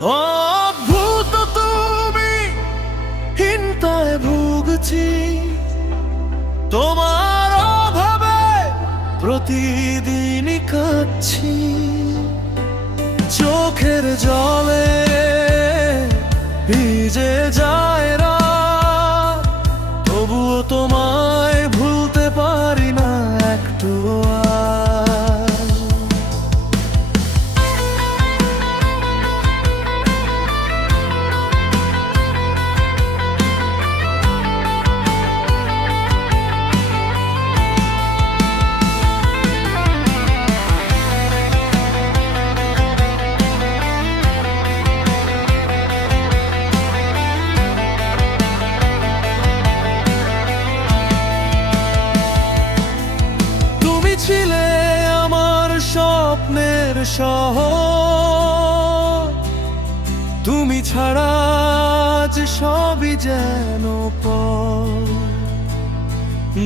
অদ্ভুত তুমি, হীনতায় ভুগছি তোমার অভাবে, প্রতিদিনই কাঁদছি চোখের জলে ভিজে যায় রাত, তবুও তোমায় ভুলতে পারি না একটু আর। ছিলে আমার স্বপ্নের শহর, তুমি ছাড়া যে সবই যেন পথ,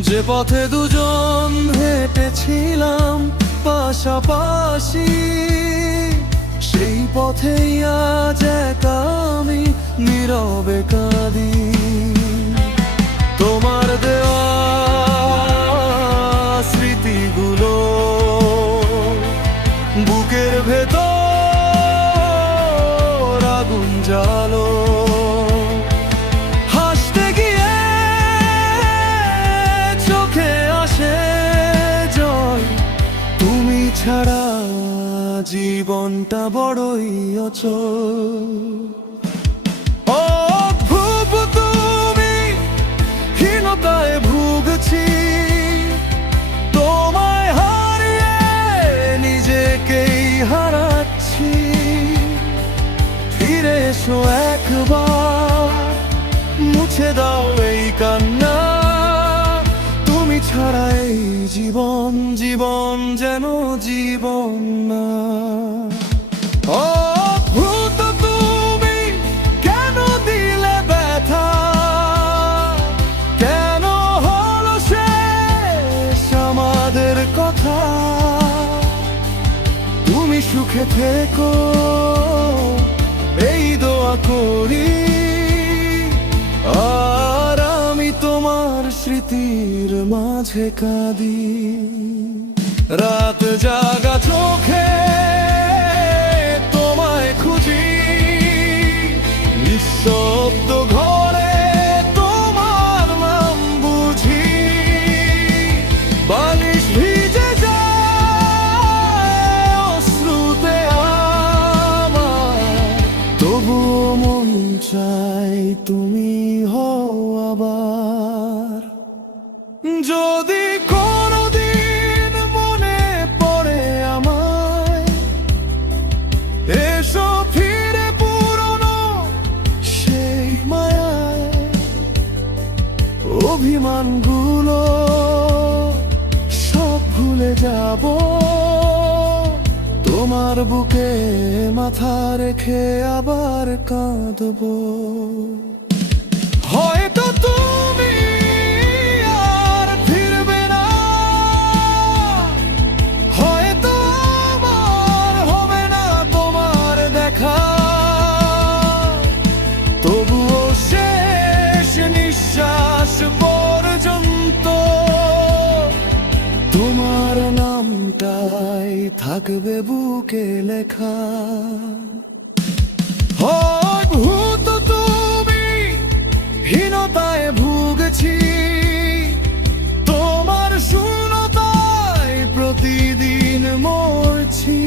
যে পথে দুজন হেঁটেছিলাম পাশাপাশি, সেই পথেই আজ একা আমি নীরবে কাঁদি। তোমার দেওয়া স্মৃতিগুলো বুকের ভেতর আগুন জ্বালো, হাসতে গিয়ে চোখে আসে জল, তুমি ছাড়া জীবনটা বড়ই অচল। অদ্ভুত তুমি, হীনতায় ভুগছি তোমায় হারিয়ে, নিজেকেই হারাচ্ছি। ফিরে এসো একবার, মুছে দাও এই কান্না, তুমি ছাড়া এই জীবন জীবন যেন জীবন না। অদ্ভুত তুমি, কেন দিলে ব্যথা, কেন হলো শেষ আমাদের কথা, তুমি সুখে থেকো এই দোয়া করি, আর আমি তোমার স্মৃতির মাঝে কাঁদি। রাত জাগা চোখে তোমায় খুঁজি, নিঃশব্দ ঘরে তোমার নাম বুঝি, বালিশ ভিজে যায় অশ্রুতে আমার, তবুও মন চাই তুমি হও আবার। যদি কোনোদিন মনে পড়ে আমায়, এসো ফিরে পুরনো সেই মায়ায়, অভিমানগুলো সব ভুলে যাব, তোমার বুকে মাথা রেখে আবার কাঁদবো। হয়তো তুমি আর ফিরবে না, হয়তো আমার হবে না তোমার দেখা, তবুও শেষ নিঃশ্বাস পর্যন্ত তোমার নামটাই থাকবে বুকে লেখা। অদ্ভুত তুমি, হীনতায় ভুগছি তোমার শূন্যতায়, প্রতিদিন মরছি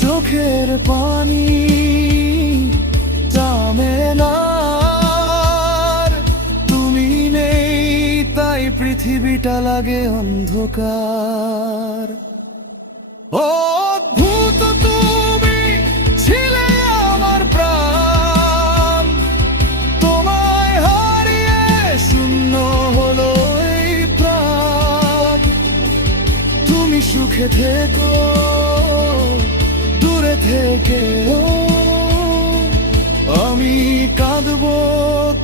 চোখের পানি থামে না, তুমি নেই তাই পৃথিবীটা লাগে অন্ধকার। অদ্ভুত তুমি, ছিলে আমার প্রাণ, তোমায় হারিয়ে শূন্য হলো এই প্রাণ, তুমি সুখে থেকো দূরে থেকেও, আমি কাঁদবো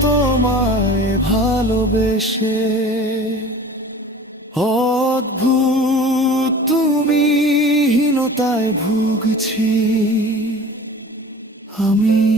তোমায় ভালোবেসে। অদ্ভুত তুমি, হীনতায় ভুগছি আমি